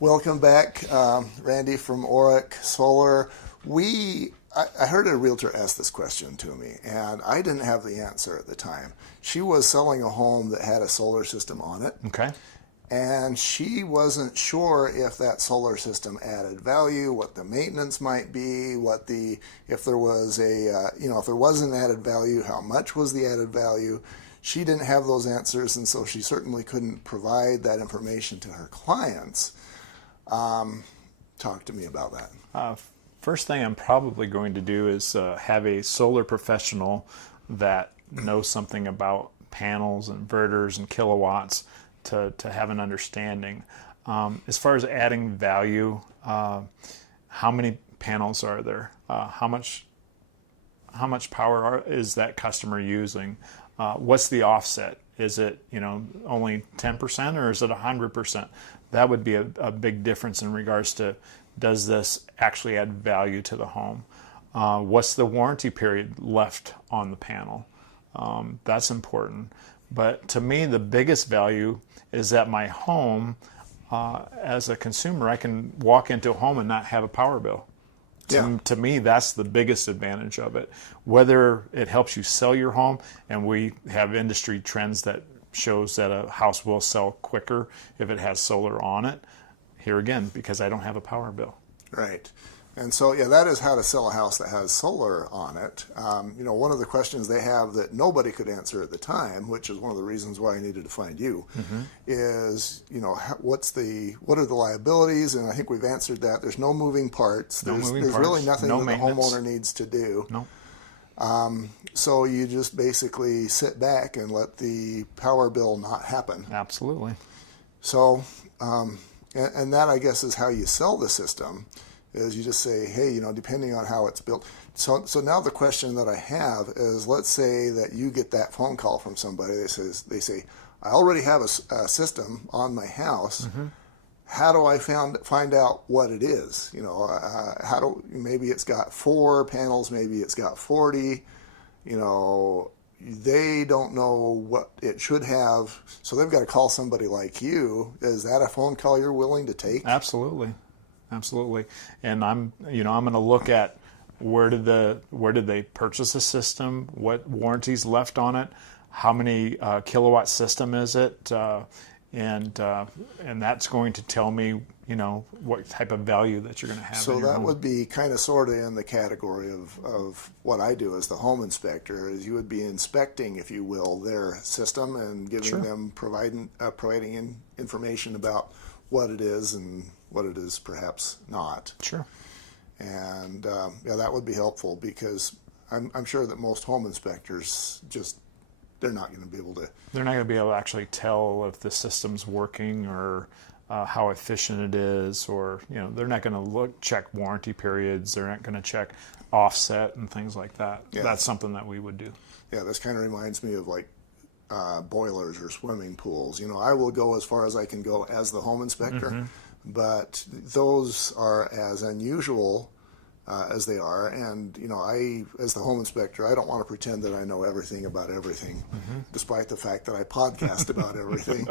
Welcome back, Randy from Auric Solar. I heard a realtor ask this question to me, and I didn't have the answer at the time. She was selling a home that had a solar system on it. Okay. And she wasn't sure if that solar system added value, what the maintenance might be, if there was if there was an added value, how much was the added value. She didn't have those answers, and so she certainly couldn't provide that information to her clients. Talk to me about that. First thing I'm probably going to do is have a solar professional that knows something about panels, inverters, and kilowatts to have an understanding. As far as adding value, how many panels are there? How much power is that customer using? What's the offset? Is it only 10% or is it 100%? That would be a big difference in regards to, does this actually add value to the home? What's the warranty period left on the panel? That's important. But to me, the biggest value is that my home, as a consumer, I can walk into a home and not have a power bill. To me, that's the biggest advantage of it. Whether it helps you sell your home, and we have industry trends that shows that a house will sell quicker if it has solar on it. Here again, because I don't have a power bill. Right. And so, that is how to sell a house that has solar on it. One of the questions they have that nobody could answer at the time, which is one of the reasons why I needed to find you, is, what are the liabilities? And I think we've answered that. There's no moving parts. There's really nothing that the homeowner needs to do. No. So you just basically sit back and let the power bill not happen. Absolutely. So, and that, I guess, is how you sell the system. Is you just say, hey, depending on how it's built. So now the question that I have is, let's say that you get that phone call from somebody that says, they say, I already have a system on my house. How do I find out what it is? Maybe it's got 4 panels, maybe it's got 40. They don't know what it should have, so they've got to call somebody like you. Is that a phone call you're willing to take? Absolutely. And I'm going to look at where did they purchase the system, what warranties left on it, how many kilowatt system is it, and that's going to tell me what type of value that you're going to have. So that would be kind of sort of in the category of what I do as the home inspector. Is you would be inspecting, if you will, their system and giving them providing information about what it is and what it is perhaps not. Sure. And that would be helpful, because I'm sure that most home inspectors they're not going to be able to. They're not going to be able to actually tell if the system's working or how efficient it is, or they're not going to check warranty periods. They're not going to check offset and things like that. Yeah. That's something that we would do. Yeah, this kind of reminds me of like boilers or swimming pools. I will go as far as I can go as the home inspector, but those are as unusual as they are. And, I, as the home inspector, I don't want to pretend that I know everything about everything, despite the fact that I podcast about everything.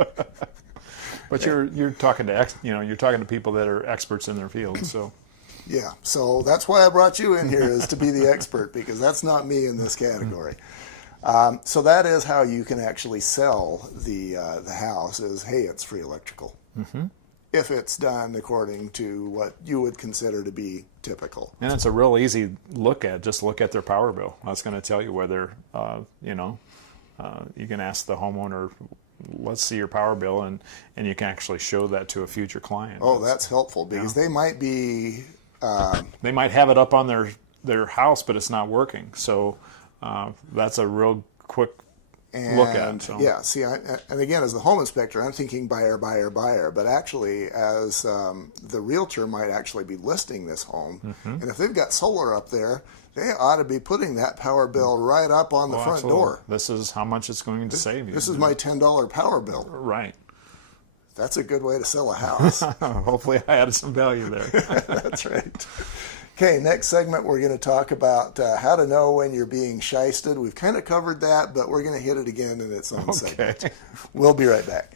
But you're talking to you're talking to people that are experts in their field, so. Yeah, so that's why I brought you in here, is to be the expert, because that's not me in this category. So that is how you can actually sell the house, is, hey, it's free electrical. If it's done according to what you would consider to be typical. And it's a real easy look at. Just look at their power bill. That's going to tell you whether, you can ask the homeowner, let's see your power bill, and you can actually show that to a future client. Oh, that's helpful, because they might be... they might have it up on their house, but it's not working. So that's a real quick look at. So. Yeah, see, and again, as the home inspector, I'm thinking buyer, but actually, as the realtor might actually be listing this home, and if they've got solar up there, they ought to be putting that power bill right up on the front door. This is how much it's going to save you. This is my $10 power bill. Right. That's a good way to sell a house. Hopefully I added some value there. That's right. Okay, next segment we're going to talk about how to know when you're being shysted. We've kind of covered that, but we're going to hit it again in its own segment. We'll be right back.